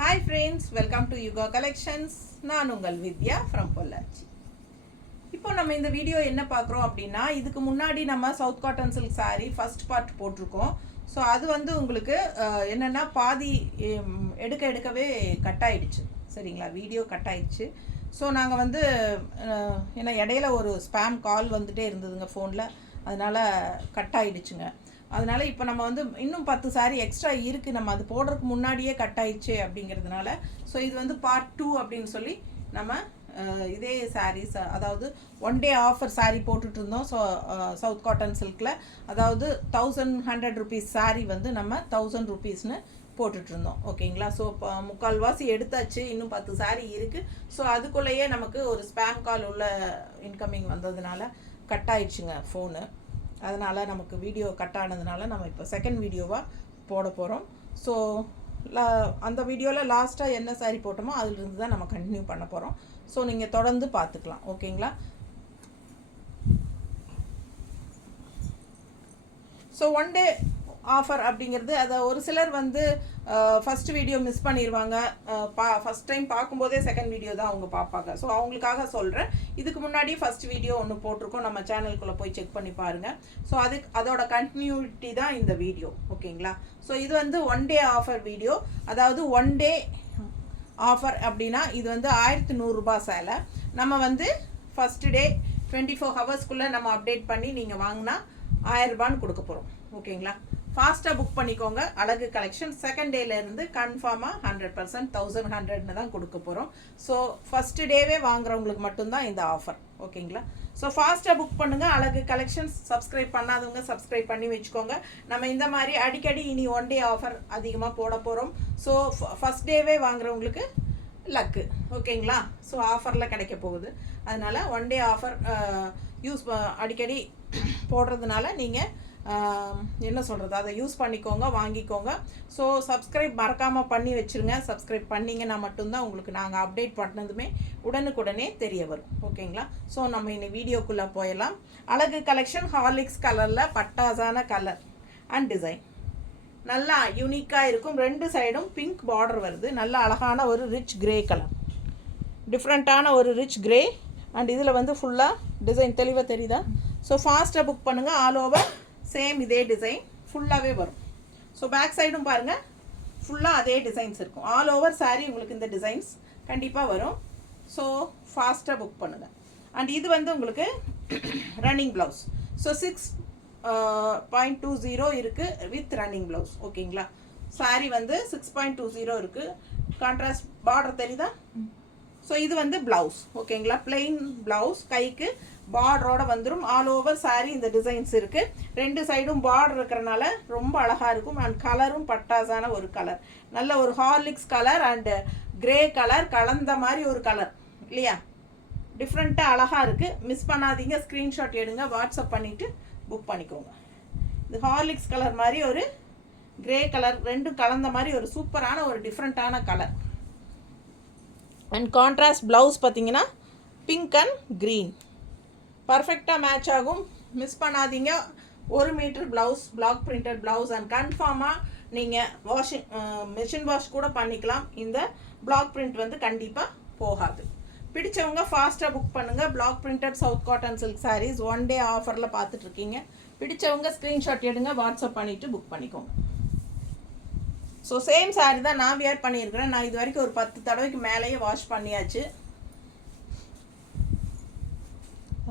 Hi friends, welcome to Yuga Collections. நான் உங்கள் வித்யா from Pollachi. இப்போ நம்ம இந்த வீடியோ என்ன பார்க்குறோம் அப்படின்னா, இதுக்கு முன்னாடி நம்ம south cotton silk saree first part போட்டிருக்கோம். ஸோ அது வந்து உங்களுக்கு என்னென்னா பாதி எடுக்கவே கட் ஆயிடுச்சு. சரிங்களா, வீடியோ கட் ஆயிடுச்சு. ஸோ நாங்கள் வந்து ஏன்னா இடையில ஒரு ஸ்பேம் கால் வந்துகிட்டே இருந்ததுங்க ஃபோனில், அதனால் கட் ஆகிடுச்சுங்க. அதனால் இப்போ நம்ம வந்து இன்னும் 10 saree எக்ஸ்ட்ரா இருக்குது, நம்ம அது போடுறதுக்கு முன்னாடியே கட் ஆயிடுச்சு அப்படிங்கிறதுனால ஸோ இது வந்து பார்ட் 2 அப்படின்னு சொல்லி நம்ம இதே சாரீஸ், அதாவது ஒன் டே ஆஃபர் saree போட்டுட்டு இருந்தோம். ஸோ சவுத் காட்டன் சில்கில், அதாவது 1100 rupees saree வந்து நம்ம 1000 rupeesனு போட்டுட்ருந்தோம். ஓகேங்களா, ஸோ இப்போ முக்கால்வாசி எடுத்தாச்சு, இன்னும் 10 saree இருக்குது. ஸோ அதுக்குள்ளேயே நமக்கு ஒரு ஸ்பேம் கால் உள்ள இன்கமிங் வந்ததுனால கட் ஆயிடுச்சுங்க ஃபோனு. அதனால் நமக்கு வீடியோ கட் ஆனதுனால நம்ம இப்போ செகண்ட் வீடியோவாக போட போகிறோம். ஸோ அந்த வீடியோவில் லாஸ்ட்டாக என்ன saree போட்டோமோ அதிலிருந்து தான் நம்ம கண்டினியூ பண்ண போகிறோம். ஸோ நீங்கள் தொடர்ந்து பார்த்துக்கலாம். ஓகேங்களா, ஸோ ஒன் டே ஆஃபர் அப்படிங்கிறது, அதை ஒரு சிலர் வந்து ஃபஸ்ட் வீடியோ மிஸ் பண்ணிடுவாங்க. ஃபஸ்ட் டைம் பார்க்கும்போதே செகண்ட் வீடியோ தான் அவங்க பார்ப்பாங்க. ஸோ அவங்களுக்காக சொல்கிறேன். இதுக்கு முன்னாடி ஃபஸ்ட் வீடியோ ஒன்று போட்டிருக்கோம், நம்ம சேனலுக்குள்ளே போய் செக் பண்ணி பாருங்கள். ஸோ அதோட கண்டினியூட்டி தான் இந்த வீடியோ. ஓகேங்களா, ஸோ இது வந்து ஒன் டே ஆஃபர் வீடியோ. அதாவது ஒன் டே ஆஃபர் அப்படின்னா இது வந்து 1100 ரூபாய் சேலை. நம்ம வந்து ஃபஸ்ட்டு டே 24 ஹவர்ஸ்க்குள்ளே நம்ம அப்டேட் பண்ணி நீங்கள் வாங்கினா 1000 ரூபான்னு கொடுக்க போகிறோம். ஓகேங்களா, ஃபாஸ்ட்டாக புக் பண்ணிக்கோங்க. அழகு கலெக்ஷன் செகண்ட் டேலேருந்து கன்ஃபார்மாக 100% 1100ன்னு தான் கொடுக்க போகிறோம். ஸோ ஃபஸ்ட்டு டேவே வாங்குறவங்களுக்கு மட்டும்தான் இந்த ஆஃபர். ஓகேங்களா, ஸோ ஃபாஸ்ட்டாக புக் பண்ணுங்கள். அழகு கலெக்ஷன்ஸ் சப்ஸ்கிரைப் பண்ணாதவங்க சப்ஸ்கிரைப் பண்ணி வச்சுக்கோங்க. நம்ம இந்த மாதிரி அடிக்கடி இனி ஒன் டே ஆஃபர் அதிகமாக போட போகிறோம். ஸோ ஃபஸ்ட் டேவே வாங்குறவங்களுக்கு லக்கு. ஓகேங்களா, ஸோ ஆஃபரில் கிடைக்க போகுது. அதனால் ஒன் டே ஆஃபர் அடிக்கடி போடுறதுனால நீங்கள் என்ன சொல்கிறது, அதை யூஸ் பண்ணிக்கோங்க, வாங்கிக்கோங்க. ஸோ சப்ஸ்கிரைப் மறக்காமல் பண்ணி வச்சுருங்க. சப்ஸ்கிரைப் பண்ணிங்கன்னா மட்டும்தான் உங்களுக்கு நாங்கள் அப்டேட் பண்ணதுமே உடனுக்குடனே தெரிய வரும். ஓகேங்களா, ஸோ நம்ம இன்னைக்கு வீடியோக்குள்ளே போயிடலாம். அழகு கலெக்ஷன் ஹார்லிக்ஸ் கலரில் பட்டாசான கலர் அண்ட் டிசைன் நல்லா யூனிக்காக இருக்கும். ரெண்டு சைடும் பிங்க் பார்டர் வருது. நல்ல அழகான ஒரு ரிச் கிரே கலர், டிஃப்ரெண்ட்டான ஒரு ரிச் கிரே. அண்ட் இதில் வந்து ஃபுல்லாக டிசைன் தெளிவாக தெரியுதா? ஸோ ஃபாஸ்ட்டாக புக் பண்ணுங்கள். ஆல் ஓவர் சேம் இதே டிசைன் ஃபுல்லாகவே வரும். ஸோ பேக் சைடும் பாருங்கள், ஃபுல்லாக அதே டிசைன்ஸ் இருக்கும். ஆல் ஓவர் saree உங்களுக்கு இந்த டிசைன்ஸ் கண்டிப்பாக வரும். ஸோ ஃபாஸ்ட்டாக புக் பண்ணுங்கள். அண்ட் இது வந்து உங்களுக்கு ரன்னிங் ப்ளவுஸ். ஸோ 6.20 இருக்குது வித் ரன்னிங் ப்ளவுஸ். ஓகேங்களா, saree வந்து 6.20 இருக்குது. கான்ட்ராஸ்ட் பார்டர் தெரியுதா? ஸோ இது வந்து ப்ளவுஸ். ஓகேங்களா, பிளெயின் ப்ளவுஸ், கைக்கு பார்டரோட வந்துடும். ஆல் ஓவர் saree இந்த டிசைன்ஸ் இருக்குது. ரெண்டு சைடும் பார்டர் இருக்கிறனால ரொம்ப அழகாக இருக்கும். அண்ட் கலரும் பட்டாசான ஒரு கலர், நல்ல ஒரு Horlicks colour and grey colour கலந்த மாதிரி ஒரு கலர் இல்லையா? டிஃப்ரெண்ட்டாக அழகாக இருக்குது. மிஸ் பண்ணாதீங்க, ஸ்க்ரீன்ஷாட் எடுங்க, வாட்ஸ்அப் பண்ணிவிட்டு புக் பண்ணிக்கோங்க. இது ஹார்லிக்ஸ் கலர் மாதிரி ஒரு கிரே கலர், ரெண்டும் கலந்த மாதிரி ஒரு சூப்பரான ஒரு டிஃப்ரெண்ட்டான கலர். அண்ட் கான்ட்ராஸ்ட் ப்ளவுஸ் பார்த்தீங்கன்னா பிங்க் அண்ட் க்ரீன் பர்ஃபெக்டாக மேட்ச் ஆகும். மிஸ் பண்ணாதீங்க. 1 metre blouse, black printed blouse. And கன்ஃபார்மாக நீங்கள் மிஷின் வாஷ் கூட பண்ணிக்கலாம். இந்த பிளாக் பிரிண்ட் வந்து கண்டிப்பாக போகாது. பிடிச்சவங்க ஃபாஸ்ட்டாக புக் பண்ணுங்கள். Black printed south cotton silk sarees one day ஆஃபரில் பார்த்துட்ருக்கீங்க. பிடிச்சவங்க ஸ்க்ரீன்ஷாட் எடுங்க, வாட்ஸ்அப் பண்ணிவிட்டு புக் பண்ணிக்கோங்க. ஸோ சேம் saree தான் நான் வியர் பண்ணியிருக்கிறேன். நான் இது வரைக்கும் ஒரு 10 தடவைக்கு மேலேயே வாஷ் பண்ணியாச்சு.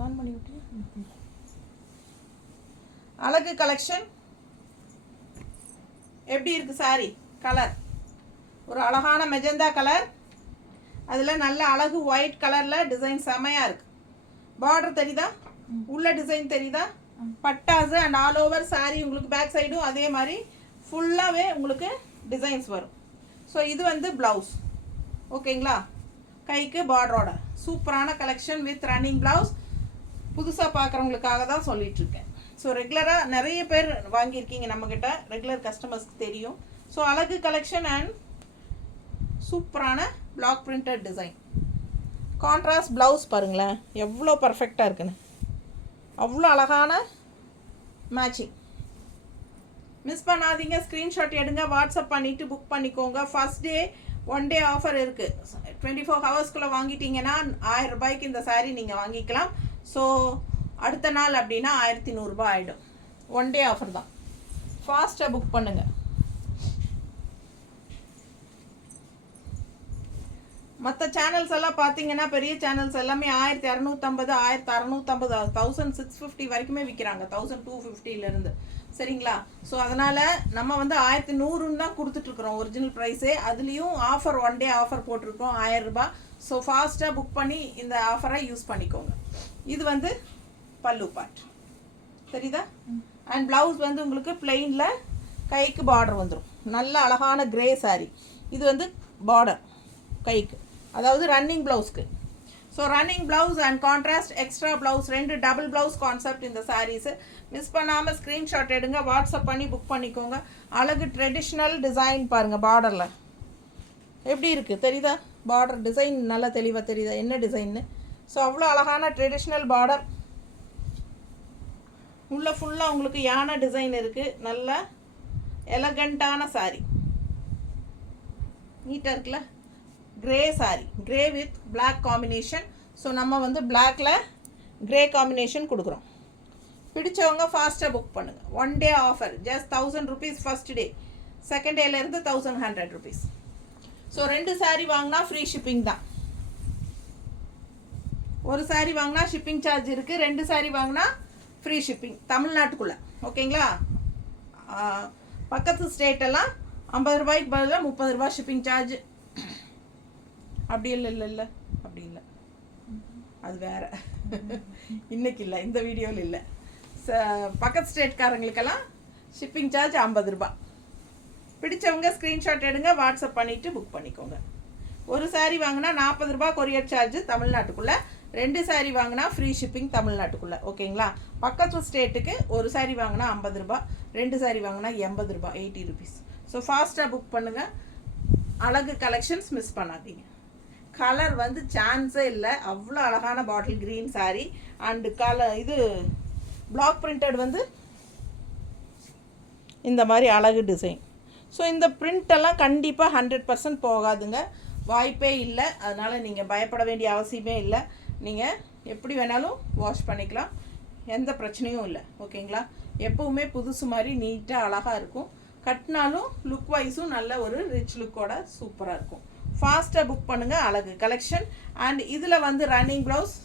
ஆன் பண்ணி விட்டு அழகு கலெக்ஷன் எப்படி இருக்குது saree கலர்? ஒரு அழகான மெஜந்தா கலர், அதில் நல்ல அழகு ஒயிட் கலரில் டிசைன் செமையாக இருக்குது. பார்டர் தெரியுதா? உள்ள டிசைன் தெரியுதா? பட்டாசு. அண்ட் ஆல் ஓவர் saree உங்களுக்கு பேக் சைடும் அதே மாதிரி ஃபுல்லாகவே உங்களுக்கு டிசைன்ஸ் வரும். ஸோ இது வந்து ப்ளவுஸ். ஓகேங்களா, கைக்கு பார்டரோட சூப்பரான கலெக்ஷன் வித் ரன்னிங் ப்ளவுஸ். புதுசாக பார்க்குறவங்களுக்காக தான் சொல்லிகிட்ருக்கேன். ஸோ ரெகுலராக நிறைய பேர் வாங்கியிருக்கீங்க நம்மக்கிட்ட, ரெகுலர் கஸ்டமர்ஸ்க்கு தெரியும். ஸோ அழகு கலெக்ஷன் அண்ட் சூப்பரான black printed design. Contrast blouse பாருங்களேன் எவ்வளோ பர்ஃபெக்டாக இருக்குன்னு, அவ்வளோ அழகான மேட்சிங். மிஸ் பண்ணாதீங்க, ஸ்க்ரீன்ஷாட் எடுங்க, வாட்ஸ்அப் பண்ணிவிட்டு புக் பண்ணிக்கோங்க. First day one day offer இருக்குது. 24 ஹவர்ஸ்க்குள்ளே வாங்கிட்டீங்கன்னா 1000 ரூபாய்க்கு இந்த சாரீ நீங்கள் வாங்கிக்கலாம். ஸோ அடுத்த நாள் அப்படின்னா 1100 ரூபாய் ஆகிடும். ஒன் டே ஆஃபர் தான். ஃபாஸ்ட்டாக புக் பண்ணுங்கள். மற்ற சேனல்ஸ் எல்லாம் பார்த்தீங்கன்னா பெரிய சேனல்ஸ் எல்லாமே 1250, 1650, 1650 வரைக்குமே விற்கிறாங்க, 1250 சரிங்களா. ஸோ அதனால் நம்ம வந்து 1100 தான் கொடுத்துட்ருக்குறோம் ஒரிஜினல் ப்ரைஸே. அதுலேயும் ஆஃபர் ஒன் டே ஆஃபர் போட்டிருக்கோம் 1000 ரூபாய். ஸோ ஃபாஸ்ட்டாக புக் பண்ணி இந்த ஆஃபரை யூஸ் பண்ணிக்கோங்க. இது வந்து பல்லு பார்ட் தெரியுதா. அண்ட் ப்ளவுஸ் வந்து உங்களுக்கு பிளெயினில் கைக்கு பார்டர் வந்துடும். நல்ல அழகான கிரே சாரீ. இது வந்து பார்டர் கைக்கு, அதாவது ரன்னிங் ப்ளவுஸ்க்கு. So running blouse and contrast extra blouse 2 double blouse concept இந்த சாரீஸு. மிஸ் பண்ணாமல் ஸ்க்ரீன்ஷாட் எடுங்க, வாட்ஸ்அப் பண்ணி புக் பண்ணிக்கோங்க. அழகு ட்ரெடிஷ்னல் டிசைன் பாருங்கள், பார்டரில் எப்படி இருக்குது தெரியுதா. பார்டர் டிசைன் நல்லா தெளிவாக தெரியுதா என்ன டிசைன்னு. ஸோ அவ்வளோ அழகான ட்ரெடிஷ்னல் பார்டர். உள்ள ஃபுல்லாக உங்களுக்கு யானை டிசைன் இருக்குது. நல்ல எலகண்ட்டான சாரீ, நீட்டாக இருக்குல்ல. Grey sari, grey with black combination. So நம்ம வந்து பிளாக்ல கிரே காம்பினேஷன் கொடுக்குறோம். பிடிச்சவங்க ஃபாஸ்ட்டாக புக் பண்ணுங்கள். One day offer just 1000 rupees first day. Second டேலேருந்து 1100 rupees. ஸோ 2 சாரீ வாங்கினா ஃப்ரீ ஷிப்பிங் தான். ஒரு சாரீ வாங்கினா ஷிப்பிங் சார்ஜ் இருக்குது, 2 சாரீ வாங்கினா ஃப்ரீ ஷிப்பிங் தமிழ்நாட்டுக்குள்ளே. ஓகேங்களா. பக்கத்து ஸ்டேட்டெல்லாம் 50 ரூபாய்க்கு பதிலாக 30 ரூபாய் ஷிப்பிங் சார்ஜ். அப்படி இல்லை அப்படி இல்லை, அது வேறு. இன்னைக்கு இல்லை, இந்த வீடியோவில் இல்லை. பக்கத்து ஸ்டேட்காரங்களுக்கெல்லாம் ஷிப்பிங் சார்ஜ் 50 ரூபாய். பிடிச்சவங்க ஸ்க்ரீன்ஷாட் எடுங்க, வாட்ஸ்அப் பண்ணிவிட்டு புக் பண்ணிக்கோங்க. ஒரு சாரீ வாங்கினா 40 ரூபாய் கொரியர் சார்ஜ் தமிழ்நாட்டுக்குள்ளே, 2 சாரீ வாங்கினா ஃப்ரீ ஷிப்பிங் தமிழ்நாட்டுக்குள்ளே. ஓகேங்களா. பக்கத்து ஸ்டேட்டுக்கு ஒரு சாரீ வாங்கினா 50 ரூபாய், 2 சாரீ வாங்கினா 80 ரூபாய், 80 rupees. ஸோ ஃபாஸ்ட்டாக புக் பண்ணுங்கள். அழகு கலெக்ஷன்ஸ் மிஸ் பண்ணாதீங்க. கலர் வந்து சான்ஸே இல்லை, அவ்வளோ அழகான பாட்டில் க்ரீன் சாரீ. அண்டு இது பிளாக் பிரிண்டட் வந்து இந்த மாதிரி அழகு டிசைன். ஸோ இந்த பிரிண்டெல்லாம் கண்டிப்பாக 100% போகாதுங்க, வாய்ப்பே இல்லை. அதனால் நீங்கள் பயப்பட வேண்டிய அவசியமே இல்லை. நீங்கள் எப்படி வேணாலும் வாஷ் பண்ணிக்கலாம், எந்த பிரச்சனையும் இல்லை. ஓகேங்களா. எப்போவுமே புதுசு மாதிரி நீட்டாக அழகாக இருக்கும். கட்டினாலும் லுக் வைஸும் நல்ல ஒரு ரிச் லுக்கோட சூப்பராக இருக்கும். ஃபாஸ்ட்டாக புக் பண்ணுங்கள். அழகு கலெக்ஷன். அண்ட் இதில் வந்து running blouse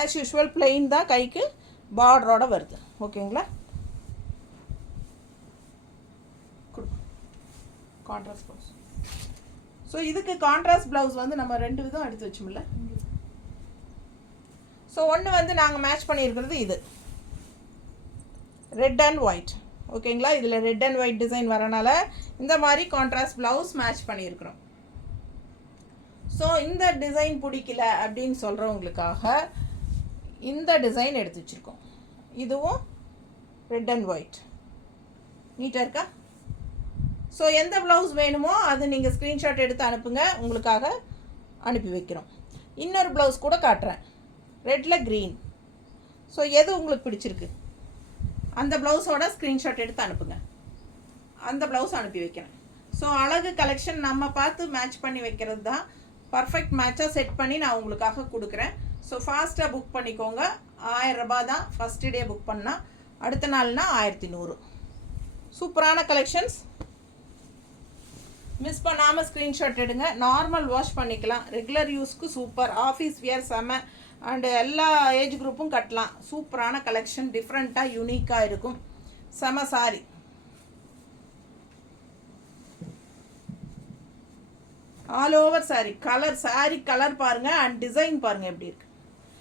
as usual plain தான், கைக்கு பார்டரோட வருது. ஓகேங்களா. Contrast blouse. ஸோ இதுக்கு கான்ட்ராஸ்ட் ப்ளவுஸ் வந்து நம்ம 2 விதம் எடுத்து வச்சோம்ல. ஸோ ஒன்று வந்து நாங்கள் மேட்ச் பண்ணியிருக்கிறது இது ரெட் அண்ட் ஒயிட். ஓகேங்களா. இதில் ரெட் அண்ட் ஒயிட் டிசைன் வரனால இந்த மாதிரி கான்ட்ராஸ்ட் ப்ளவுஸ் மேட்ச் பண்ணியிருக்கிறோம். ஸோ இந்த டிசைன் பிடிக்கல அப்படின்னு சொல்கிறவங்களுக்காக இந்த டிசைன் எடுத்து வச்சுருக்கோம். இதுவும் ரெட் அண்ட் ஒயிட் நீட்டாக இருக்கா. ஸோ எந்த ப்ளவுஸ் வேணுமோ அது நீங்கள் ஸ்க்ரீன்ஷாட் எடுத்து அனுப்புங்க, உங்களுக்காக அனுப்பி வைக்கிறோம். இன்னொரு ப்ளவுஸ் கூட காட்டுறேன், ரெட்டில் க்ரீன். ஸோ எது உங்களுக்கு பிடிச்சிருக்கு அந்த ப்ளவுஸோட ஸ்க்ரீன்ஷாட் எடுத்து அனுப்புங்க, அந்த ப்ளவுஸ் அனுப்பி வைக்கிறேன். ஸோ அழகு கலெக்ஷன் நம்ம பார்த்து மேட்ச் பண்ணி வைக்கிறது தான். பர்ஃபெக்ட் மேட்சாக செட் பண்ணி நான் உங்களுக்காக கொடுக்குறேன். ஸோ ஃபாஸ்ட்டாக புக் பண்ணிக்கோங்க. 1000 ரூபாய் தான் ஃபஸ்ட்டு டே புக் பண்ணால், அடுத்த நாள்னா 1100. சூப்பரான கலெக்ஷன்ஸ் மிஸ் பண்ணாமல் ஸ்க்ரீன்ஷாட் எடுங்க. நார்மல் வாஷ் பண்ணிக்கலாம், ரெகுலர் யூஸ்க்கு சூப்பர், ஆஃபீஸ் வியர் செம. அண்டு எல்லா ஏஜ் குரூப்பும் கட்டலாம். சூப்பரான கலெக்ஷன், டிஃப்ரெண்ட்டாக யூனிக்காக இருக்கும். செம sorry. All over sorry colour, sorry colour பாருங்கள் அண்ட் டிசைன் பாருங்கள் எப்படி இருக்குது.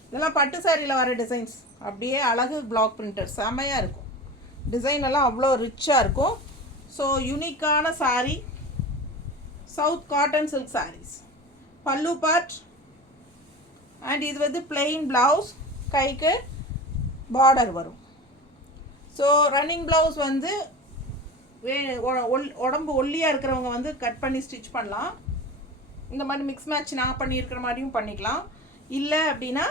இதெல்லாம் பட்டு சாரியில் வர டிசைன்ஸ். அப்படியே அழகு பிளாக் பிரிண்டர் செமையாக இருக்கும். டிசைன் எல்லாம் அவ்வளோ ரிச்சாக இருக்கும். ஸோ யூனிக்கான sari, south cotton silk sarees. Pallu part and இது வந்து பிளெயின் ப்ளவுஸ், கைக்கு பார்டர் வரும். ஸோ ரன்னிங் ப்ளவுஸ் வந்து உடம்பு ஒல்லியாக இருக்கிறவங்க வந்து கட் பண்ணி ஸ்டிச் பண்ணலாம். இந்த மாதிரி மிக்ஸ் மேட்ச் நான் பண்ணியிருக்கிற மாதிரியும் பண்ணிக்கலாம். இல்லை அப்படின்னா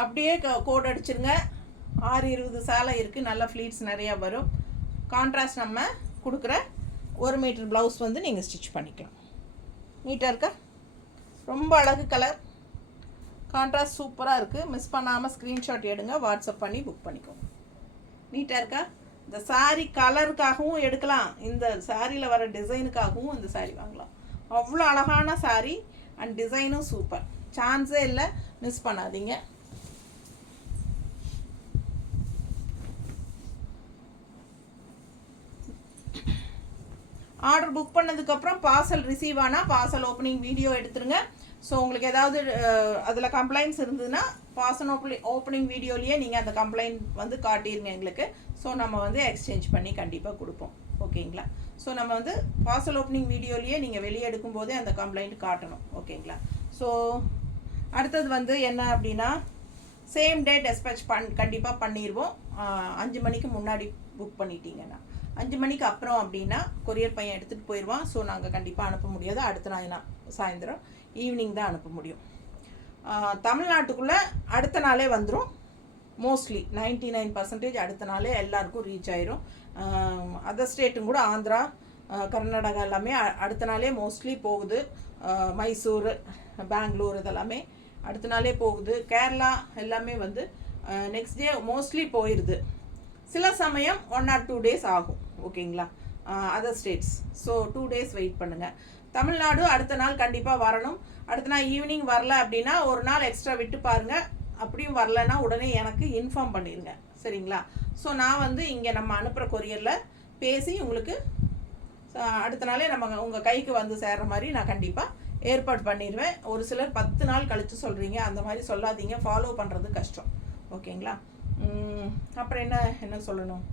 அப்படியே கோட் அடிச்சிருங்க. 620 சேலை இருக்குது, நல்ல ஃப்ளீட்ஸ் நிறையா வரும். கான்ட்ராஸ்ட் நம்ம கொடுக்குற 1 மீட்டர் ப்ளவுஸ் வந்து நீங்கள் ஸ்டிச் பண்ணிக்கலாம். நீட்டாக இருக்கா? ரொம்ப அழகு கலர், கான்ட்ராஸ்ட் சூப்பராக இருக்குது. மிஸ் பண்ணாமல் ஸ்க்ரீன்ஷாட் எடுங்க, வாட்ஸ்அப் பண்ணி புக் பண்ணிக்கோங்க. நீட்டாக இருக்கா? இந்த சாரீ கலருக்காகவும் எடுக்கலாம், இந்த சாரியில் வர டிசைனுக்காகவும் இந்த சாரீ வாங்கலாம். அவ்வளோ அழகான சாரீ அண்ட் டிசைனும் சூப்பர், சான்ஸே இல்லை, மிஸ் பண்ணாதீங்க. ஆர்டர் புக் பண்ணதுக்கப்புறம் பார்சல் ரிசீவ் ஆனால் பார்சல் ஓப்பனிங் வீடியோ எடுத்துருங்க. ஸோ உங்களுக்கு ஏதாவது அதில் கம்ப்ளைண்ட்ஸ் இருந்ததுன்னா பார்சல் ஓப்பனிங் வீடியோலேயே நீங்கள் அந்த கம்ப்ளைண்ட் வந்து காட்டிடுங்க எங்களுக்கு. ஸோ நம்ம வந்து எக்ஸ்சேஞ்ச் பண்ணி கண்டிப்பாக கொடுப்போம். ஓகேங்களா? ஸோ நம்ம வந்து பார்சல் ஓப்பனிங் வீடியோலேயே நீங்கள் வெளியே எடுக்கும்போதே அந்த கம்ப்ளைண்ட் காட்டணும். ஓகேங்களா? ஸோ அடுத்தது வந்து என்ன அப்படின்னா, சேம் டே டெஸ்பேச் கண்டிப்பாக பண்ணிடுவோம். 5 மணிக்கு முன்னாடி புக் பண்ணிட்டீங்கன்னா. 5 மணிக்கு அப்புறம் அப்படின்னா கொரியர் பையன் எடுத்துகிட்டு போயிடுவான். ஸோ நாங்கள் கண்டிப்பாக அனுப்ப முடியாது. அடுத்த நாள் சாயந்தரம் ஈவினிங் தான் அனுப்ப முடியும். தமிழ்நாட்டுக்குள்ளே அடுத்த நாளே வந்துடும். மோஸ்ட்லி 99% அடுத்த நாளே எல்லாருக்கும் ரீச் ஆயிரும். அதர் ஸ்டேட்டும் கூட, ஆந்திரா, கர்நாடகா எல்லாமே அடுத்த நாளே மோஸ்ட்லி போகுது. மைசூர், பெங்களூர் இதெல்லாமே அடுத்த நாளே போகுது. கேரளா எல்லாமே வந்து நெக்ஸ்ட் டே மோஸ்ட்லி போயிடுது. சில சமயம் 1 or 2 days ஆகும். ஓகேங்களா? Other states. So 2 days wait பண்ணுங்கள். தமிழ்நாடு அடுத்த நாள் கண்டிப்பாக வரணும். அடுத்த நாள் ஈவினிங் வரல அப்படின்னா ஒரு நாள் எக்ஸ்ட்ரா விட்டு பாருங்கள். அப்படியும் வரலன்னா உடனே எனக்கு இன்ஃபார்ம் பண்ணிடுங்க. சரிங்களா? ஸோ நான் வந்து இங்கே நம்ம அனுப்புகிற கொரியரில் பேசி உங்களுக்கு அடுத்த நாளே நம்ம உங்கள் கைக்கு வந்து சேர்கிற மாதிரி நான் கண்டிப்பாக ஏற்பாடு பண்ணிடுவேன். ஒரு சிலர் 10 நாள் கழித்து சொல்கிறீங்க, அந்த மாதிரி சொல்லாதீங்க, ஃபாலோ பண்ணுறது கஷ்டம். ஓகேங்களா? அப்புறம் என்ன சொல்லணும்,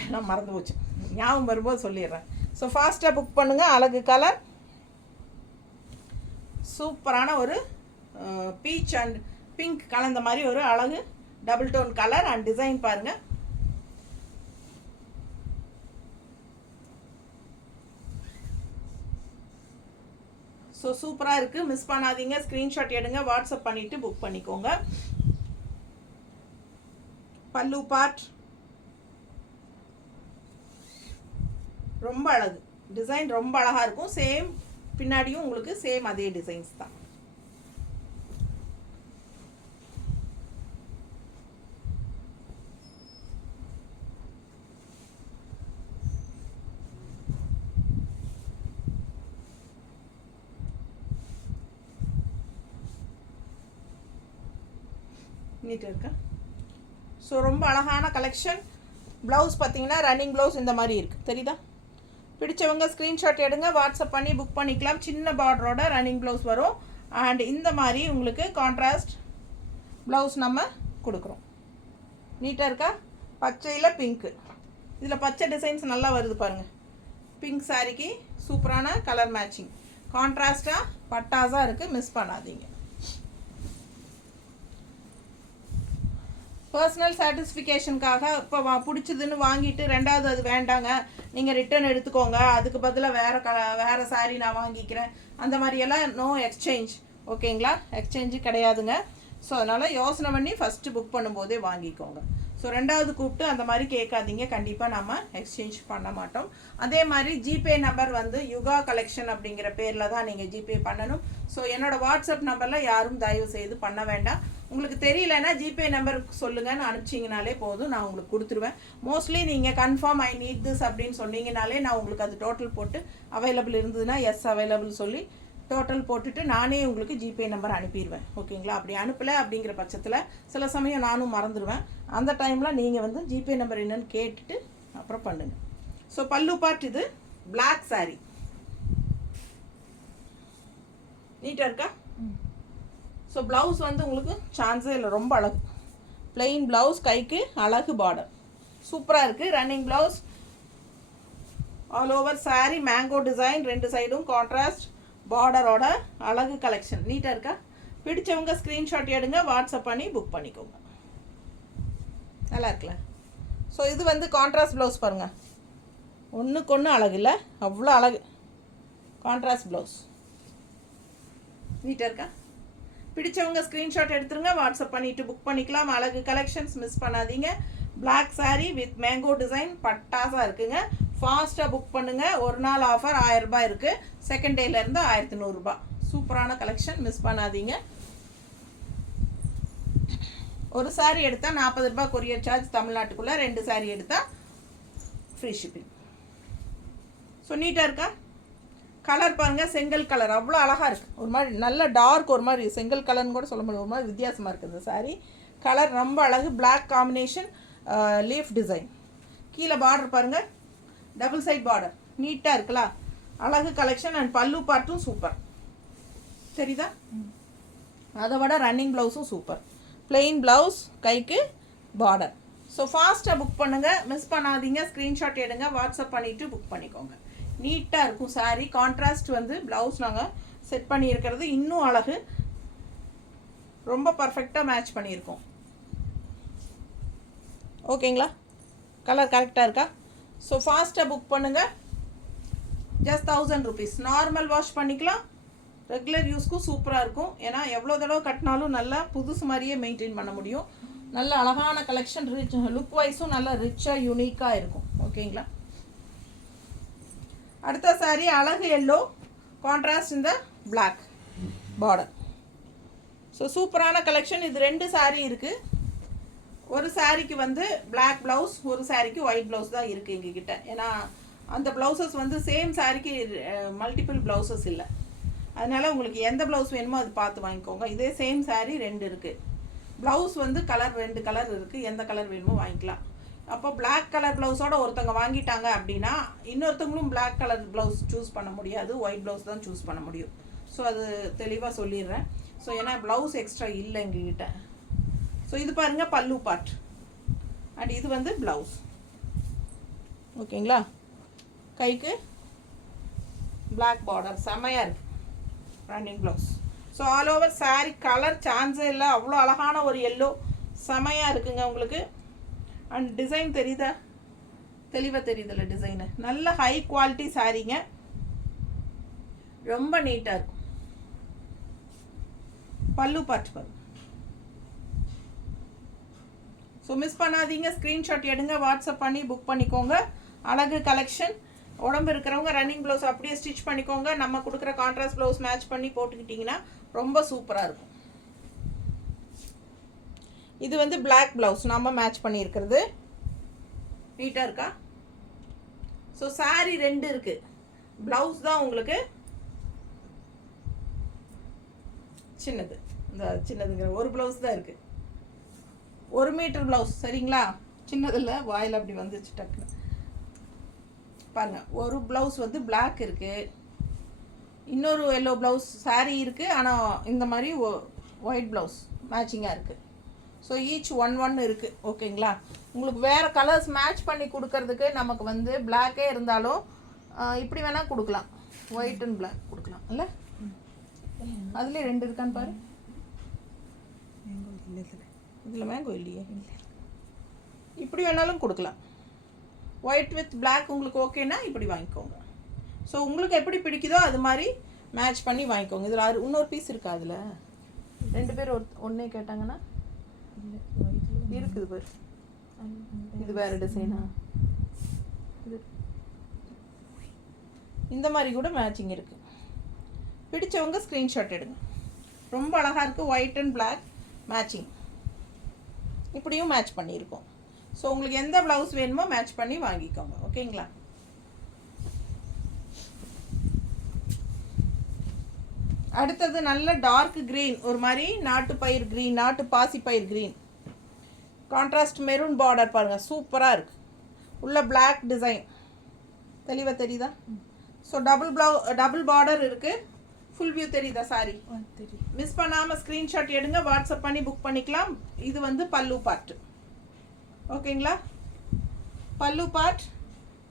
எல்லாம் மறந்து போச்சு, ஞாபகம் வரும்போது சொல்லிடுறேன். ஸோ ஃபாஸ்ட்டாக புக் பண்ணுங்கள். அழகு கலர், சூப்பரான ஒரு பீச் அண்ட் பிங்க் கலந்த மாதிரி ஒரு அழகு double tone colour and design பாருங்கள். ஸோ சூப்பராக இருக்குது, மிஸ் பண்ணாதீங்க. ஸ்க்ரீன்ஷாட் எடுங்க, வாட்ஸ்அப் பண்ணிவிட்டு புக் பண்ணிக்கோங்க. பல்லு பார்ட் ரொம்ப அழகு, டிசைன் ரொம்ப அழகாக இருக்கும். சேம் பின்னாடியும் உங்களுக்கு சேம் அதே டிசைன்ஸ் தான். நீட்டாக இருக்கா? ஸோ ரொம்ப அழகான கலெக்ஷன். ப்ளவுஸ் பார்த்தீங்கன்னா ரன்னிங் ப்ளவுஸ் இந்த மாதிரி இருக்குது, தெரியுதா? பிடிச்சவங்க ஸ்க்ரீன்ஷாட் எடுங்க, வாட்ஸ்அப் பண்ணி புக் பண்ணிக்கலாம். சின்ன பார்டரோட ரன்னிங் ப்ளவுஸ் வரும். அண்ட் இந்த மாதிரி உங்களுக்கு கான்ட்ராஸ்ட் ப்ளவுஸ் நம்ம கொடுக்குறோம். நீட்டாக இருக்கா? பச்சையில் பிங்க்கு, இதில் பச்சை டிசைன்ஸ் நல்லா வருது பாருங்கள். பிங்க் சாரிக்கு சூப்பரான கலர் மேட்சிங், கான்ட்ராஸ்டாக பட்டாஸாக இருக்குது, மிஸ் பண்ணாதீங்க. பர்சனல் சாட்டிஸ்ஃபிகேஷனுக்காக இப்போ பிடிச்சதுன்னு வாங்கிட்டு ரெண்டாவது அது வேண்டாங்க, நீங்கள் ரிட்டர்ன் எடுத்துக்கோங்க, அதுக்கு பதிலாக வேறு சாரீ நான் வாங்கிக்கிறேன், அந்த மாதிரியெல்லாம் நோ எக்ஸ்சேஞ்ச். ஓகேங்களா? எக்ஸ்சேஞ்சு கிடையாதுங்க. ஸோ அதனால் யோசனை பண்ணி ஃபஸ்ட்டு புக் பண்ணும்போதே வாங்கிக்கோங்க. ஸோ ரெண்டாவது கூப்பிட்டு அந்த மாதிரி கேட்காதீங்க, கண்டிப்பாக நம்ம எக்ஸ்சேஞ்ச் பண்ண மாட்டோம். அதே மாதிரி ஜிபே நம்பர் வந்து யுகா கலெக்ஷன் அப்படிங்கிற பேரில் தான் நீங்கள் ஜிபே பண்ணணும். ஸோ என்னோடய வாட்ஸ்அப் நம்பரில் யாரும் தயவு செய்து பண்ண வேண்டாம். உங்களுக்கு தெரியலன்னா ஜிபே நம்பர் சொல்லுங்கன்னு அனுப்பிச்சிங்கனாலே போதும், நான் உங்களுக்கு கொடுத்துருவேன். மோஸ்ட்லி நீங்கள் கன்ஃபார்ம் ஐ நீட் திஸ் அப்படின்னு சொன்னீங்கனாலே நான் உங்களுக்கு அது டோட்டல் போட்டு அவைலபிள் இருந்ததுன்னா எஸ் அவைலபிள் சொல்லி டோட்டல் போட்டுட்டு நானே உங்களுக்கு ஜிபே நம்பர் அனுப்பிடுவேன். ஓகேங்களா? அப்படி அனுப்பலை அப்படிங்கிற பட்சத்தில் சில சமயம் நானும் மறந்துடுவேன். அந்த டைமில் நீங்கள் வந்து ஜிபே நம்பர் என்னன்னு கேட்டுட்டு அப்புறம் பண்ணுங்கள். ஸோ பல்லு பார்ட் இது பிளாக் சாரீ, நீட்டாக இருக்கா? ஸோ ப்ளவுஸ் வந்து உங்களுக்கு சான்ஸே இல்லை, ரொம்ப அழகு பிளெயின் ப்ளவுஸ், கைக்கு அழகு பார்டர் சூப்பராக இருக்குது. Running blouse, all over sari mango design, 2 சைடும் கான்ட்ராஸ்ட் பார்டரோட அழகு கலெக்ஷன். நீட்டாக இருக்கா? பிடிச்சவங்க ஸ்க்ரீன்ஷாட் எடுங்க, வாட்ஸ்அப் பண்ணி புக் பண்ணிக்கோங்க. நல்லா இருக்குல்ல? ஸோ இது வந்து கான்ட்ராஸ்ட் ப்ளவுஸ் பாருங்கள், ஒன்றுக்கு ஒன்று அழகு இல்லை, அவ்வளோ அழகு கான்ட்ராஸ்ட் ப்ளவுஸ். நீட்டாக இருக்கா? பிடிச்சவங்க ஸ்க்ரீன்ஷாட் எடுத்துருங்க, வாட்ஸ்அப் பண்ணிவிட்டு புக் பண்ணிக்கலாம். அழகு கலெக்ஷன்ஸ் மிஸ் பண்ணாதீங்க. Black sari with mango design பட்டாஸாக இருக்குங்க. ஃபாஸ்ட்டாக புக் பண்ணுங்கள். ஒரு நாள் ஆஃபர் 1000 ரூபாய் இருக்குது. செகண்ட் டேலேருந்து 1100 ரூபாய். சூப்பரான கலெக்ஷன், மிஸ் பண்ணாதீங்க. ஒரு சாரீ எடுத்தால் 40 ரூபாய் கொரியர் சார்ஜ் தமிழ்நாட்டுக்குள்ளே. 2 சாரீ எடுத்தால் ஃப்ரீ ஷிப்பிங். ஸோ நீட்டாக இருக்கா? கலர் பாருங்கள், செங்கல் கலர் அவ்வளோ அழகாக இருக்குது. ஒரு மாதிரி நல்ல டார்க், ஒரு மாதிரி செங்கல் கலர்னு கூட சொல்ல முடியும். ஒரு மாதிரி வித்தியாசமாக இருக்குது இந்த சாரீ. கலர் ரொம்ப அழகு. Black combination, leaf design. கீழே பார்டர் பாருங்கள், டபுள் சைட் பார்டர். நீட்டாக இருக்கலாம், அழகு கலெக்ஷன். அண்ட் பல்லு பார்ட்டும் சூப்பர், சரிதா? அதை விட ரன்னிங் ப்ளவுஸும் சூப்பர். பிளெயின் ப்ளவுஸ், கைக்கு பார்டர். ஸோ ஃபாஸ்ட்டாக புக் பண்ணுங்கள், மிஸ் பண்ணாதீங்க. ஸ்க்ரீன்ஷாட் எடுங்க, வாட்ஸ்அப் பண்ணிவிட்டு புக் பண்ணிக்கோங்க. நீட்டாக இருக்கும் சாரீ. கான்ட்ராஸ்ட் வந்து ப்ளவுஸ் நாங்கள் செட் பண்ணியிருக்கிறது இன்னும் அழகு. ரொம்ப பர்ஃபெக்டாக மேட்ச் பண்ணியிருக்கோம். ஓகேங்களா? கலர் கரெக்டாக இருக்கா? ஸோ ஃபாஸ்ட்டாக புக் பண்ணுங்கள். Just 1000 rupees. நார்மல் வாஷ் பண்ணிக்கலாம், ரெகுலர் யூஸ்க்கும் சூப்பராக இருக்கும். ஏன்னா எவ்வளோ தடவை கட்டினாலும் நல்லா புதுசு மாதிரியே மெயின்டைன் பண்ண முடியும். நல்ல அழகான கலெக்ஷன், ரிச் லுக் வைஸும் நல்லா ரிச்சாக யூனிக்காக இருக்கும். ஓகேங்களா? அடுத்த சாரீ அழகு எல்லோ, கான்ட்ராஸ்ட் இந்த பிளாக் பார்டர். ஸோ சூப்பரான கலெக்ஷன். இது 2 சாரீ இருக்குது. ஒரு சாரீக்கு வந்து பிளாக் ப்ளவுஸ், ஒரு சாரீக்கு ஒயிட் ப்ளவுஸ் தான் இருக்குது எங்ககிட்ட. ஏன்னா அந்த ப்ளவுசஸ் வந்து சேம் சாரீக்கு மல்டிபிள் ப்ளவுசஸ் இல்லை. அதனால் உங்களுக்கு எந்த ப்ளவுஸ் வேணுமோ அது பார்த்து வாங்கிக்கோங்க. இதே சேம் சாரீ 2 இருக்குது. ப்ளவுஸ் வந்து கலர் 2 கலர் இருக்குது. எந்த கலர் வேணுமோ வாங்கிக்கலாம். அப்போ பிளாக் கலர் ப்ளவுஸோடு ஒருத்தவங்க வாங்கிட்டாங்க அப்படின்னா இன்னொருத்தவங்களும் பிளாக் கலர் ப்ளவுஸ் சூஸ் பண்ண முடியாது, ஒயிட் ப்ளவுஸ் தான் சூஸ் பண்ண முடியும். ஸோ அது தெளிவாக சொல்லிடுறேன். ஸோ ஏன்னா ப்ளவுஸ் எக்ஸ்ட்ரா இல்லை எங்ககிட்ட. ஸோ இது பாருங்கள் பல்லு பார்ட், அண்ட் இது வந்து ப்ளவுஸ். ஓகேங்களா? கைக்கு பிளாக் பார்டர், செமையாக இருக்குது running blouse. So all over sari colour சான்ஸே இல்லை, அவ்வளோ அழகான ஒரு எல்லோ, செமையாக இருக்குங்க உங்களுக்கு. அண்ட் டிசைன் தெரியுதா? தெளிவாக தெரியுதில்ல டிசைனு? நல்ல ஹை குவாலிட்டி சாரீங்க, ரொம்ப நீட்டாக இருக்கும். பல்லு பார்ட் பாருங்க. ஸோ மிஸ் பண்ணாதீங்க, ஸ்க்ரீன்ஷாட் எடுங்க, வாட்ஸ்அப் பண்ணி புக் பண்ணிக்கோங்க. அழகு கலெக்ஷன். உடம்பு இருக்கிறவங்க ரன்னிங் ப்ளவுஸ் அப்படியே ஸ்டிச் பண்ணிக்கோங்க. நம்ம கொடுக்குற கான்ட்ராஸ்ட் ப்ளவுஸ் மேட்ச் பண்ணி போட்டுக்கிட்டிங்கன்னா ரொம்ப சூப்பராக இருக்கும். இது வந்து பிளாக் ப்ளவுஸ் நம்ம மேட்ச் பண்ணியிருக்கிறது. நீட்டாக இருக்கா? ஸோ சாரீ 2 இருக்குது. ப்ளவுஸ் தான் உங்களுக்கு சின்னது. இந்த சின்னதுங்கிற ஒரு ப்ளவுஸ் தான் இருக்குது. 1 மீட்டர் ப்ளவுஸ், சரிங்களா? சின்னதில் வாயில் அப்படி வந்துச்சு டக்குன்னு பாருங்கள். ஒரு ப்ளவுஸ் வந்து பிளாக் இருக்குது, இன்னொரு எல்லோ ப்ளவுஸ் சாரீ இருக்குது. ஆனால் இந்த மாதிரி ஒயிட் ப்ளவுஸ் மேட்சிங்காக இருக்குது. ஸோ ஈச் 1 இருக்குது. ஓகேங்களா? உங்களுக்கு வேறு கலர்ஸ் மேட்ச் பண்ணி கொடுக்கறதுக்கு நமக்கு வந்து பிளாக்கே இருந்தாலும் இப்படி வேணால் கொடுக்கலாம். ஒயிட் அண்ட் பிளாக் கொடுக்கலாம் இல்லை? அதுலேயே 2 இருக்கான்னு பாரு. இதில் மேங்கோ இல்லையே. இப்படி வேணாலும் கொடுக்கலாம். ஒயிட் வித் பிளாக் உங்களுக்கு ஓகேனா இப்படி வாங்கிக்கோங்க. ஸோ உங்களுக்கு எப்படி பிடிக்குதோ அது மாதிரி மேட்ச் பண்ணி வாங்கிக்கோங்க. இதில் இன்னொரு பீஸ் இருக்கா? அதில் 2 பேர் ஒன்றே கேட்டாங்கன்னா இருக்குது பாரு. இது வேறு டிசைனா? இது இந்த மாதிரி கூட மேட்சிங் இருக்குது. பிடிச்சவங்க ஸ்க்ரீன்ஷாட் எடுங்க. ரொம்ப அழகாக இருக்குது. White and black matching. இப்படியும் மேட்ச் பண்ணியிருக்கோம். ஸோ உங்களுக்கு எந்த ப்ளவுஸ் வேணுமோ மேட்ச் பண்ணி வாங்கிக்கோங்க. ஓகேங்களா? அடுத்தது நல்ல டார்க் க்ரீன், ஒரு மாதிரி நாட்டு பயிர் க்ரீன், நாட்டு பாசி பயிர் க்ரீன். கான்ட்ராஸ்ட் மெரூன் பார்டர் பாருங்கள், சூப்பராக இருக்குது. உள்ள பிளாக் டிசைன் தெளிவாக தெரியுதா? ஸோ டபுள் பார்டர் இருக்குது. ஃபுல் வியூ தெரியுதா? சாரி மிஸ் பண்ணாமல் ஸ்க்ரீன்ஷாட் எடுங்க, வாட்ஸ்அப் பண்ணி புக் பண்ணிக்கலாம். இது வந்து பல்லு பார்ட். ஓகேங்களா? பல்லு பார்ட்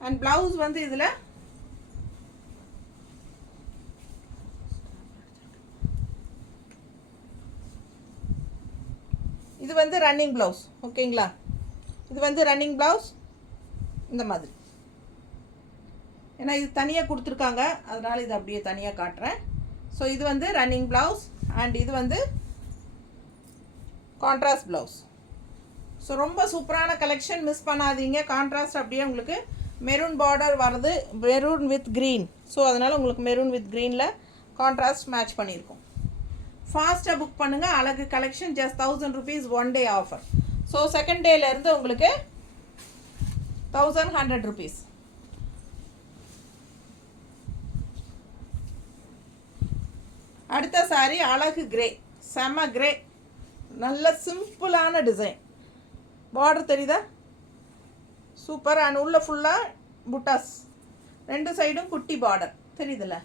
அண்ட் ப்ளவுஸ் வந்து இதில் இது வந்து ரன்னிங் ப்ளவுஸ். ஓகேங்களா? இது வந்து ரன்னிங் ப்ளவுஸ் இந்த மாதிரி. ஏன்னா இது தனியாக கொடுத்துருக்காங்க, அதனால் இது அப்படியே தனியாக காட்டுறேன். ஸோ இது வந்து ரன்னிங் ப்ளவுஸ் அண்ட் இது வந்து கான்ட்ராஸ்ட் ப்ளவுஸ். ஸோ ரொம்ப சூப்பரான கலெக்ஷன், மிஸ் பண்ணாதீங்க. கான்ட்ராஸ்ட் அப்படியே உங்களுக்கு மெரூன் பார்டர் வருது, மெரூன் வித் க்ரீன். ஸோ அதனால் உங்களுக்கு மெரூன் வித் க்ரீனில் கான்ட்ராஸ்ட் மேட்ச் பண்ணியிருக்கோம். ஃபாஸ்ட்டாக புக் பண்ணுங்கள். அழகு collection just 1000 rupees 1 day offer. So second டேலேருந்து உங்களுக்கு 1100 rupees. அடுத்த சாரி அழகு கிரே, செம கிரே, நல்ல சிம்பிளான டிசைன். பார்டர் தெரியுதா, சூப்பர். அண்ட் உள்ள ஃபுல்லாக புட்டாஸ், ரெண்டு சைடும் குட்டி பார்டர் தெரியுதுல்ல.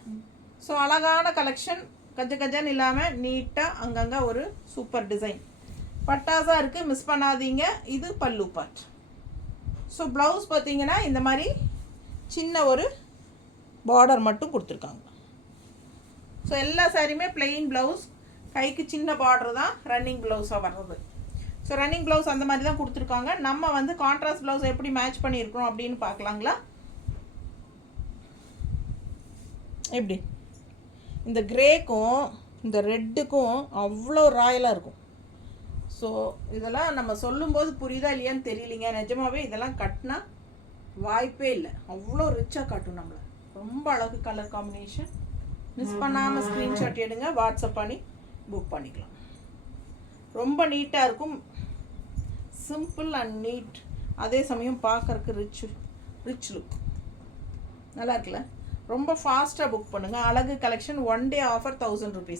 ஸோ அழகான கலெக்ஷன், கஜன்னு இல்லாமல் நீட்டாக அங்கங்கே ஒரு சூப்பர் டிசைன், பட்டாஸாக இருக்குது, மிஸ் பண்ணாதீங்க. இது பல்லு பார்ட். ஸோ ப்ளவுஸ் பார்த்தீங்கன்னா இந்த மாதிரி சின்ன ஒரு பார்டர் மட்டும் கொடுத்துருக்காங்க. ஸோ எல்லா சாரியுமே பிளெயின் ப்ளவுஸ், கைக்கு சின்ன பார்டர் தான் ரன்னிங் ப்ளவுஸாக வர்றது. ஸோ ரன்னிங் ப்ளவுஸ் அந்த மாதிரி தான் கொடுத்துருக்காங்க. நம்ம வந்து கான்ட்ராஸ்ட் ப்ளவுஸ் எப்படி மேட்ச் பண்ணியிருக்கிறோம் அப்படின்னு பார்க்கலாங்களா. எப்படி இந்த கிரேக்கும் இந்த ரெட்டுக்கும் அவ்வளோ ராயலாக இருக்கும். ஸோ இதெல்லாம் நம்ம சொல்லும்போது புரியுதா இல்லையான்னு தெரியலிங்க. நிஜமாகவே இதெல்லாம் கட்டினா வாய்ப்பே இல்லை, அவ்வளோ ரிச்சாக காட்டும் நம்மளை. ரொம்ப அழகு கலர் காம்பினேஷன். மிஸ் பண்ணாமல் ஸ்க்ரீன்ஷாட் எடுங்க, வாட்ஸ்அப் பண்ணி புக் பண்ணிக்கலாம். ரொம்ப நீட்டாக இருக்கும், சிம்பிள் அண்ட் நீட், அதே சமயம் பார்க்கறதுக்கு ரிச் லுக் நல்லா இருக்குல்ல. ரொம்ப ஃபாஸ்ட்டாக புக் பண்ணுங்கள். அழகு கலெக்ஷன் 1 day ஆஃபர் 1000 rupees.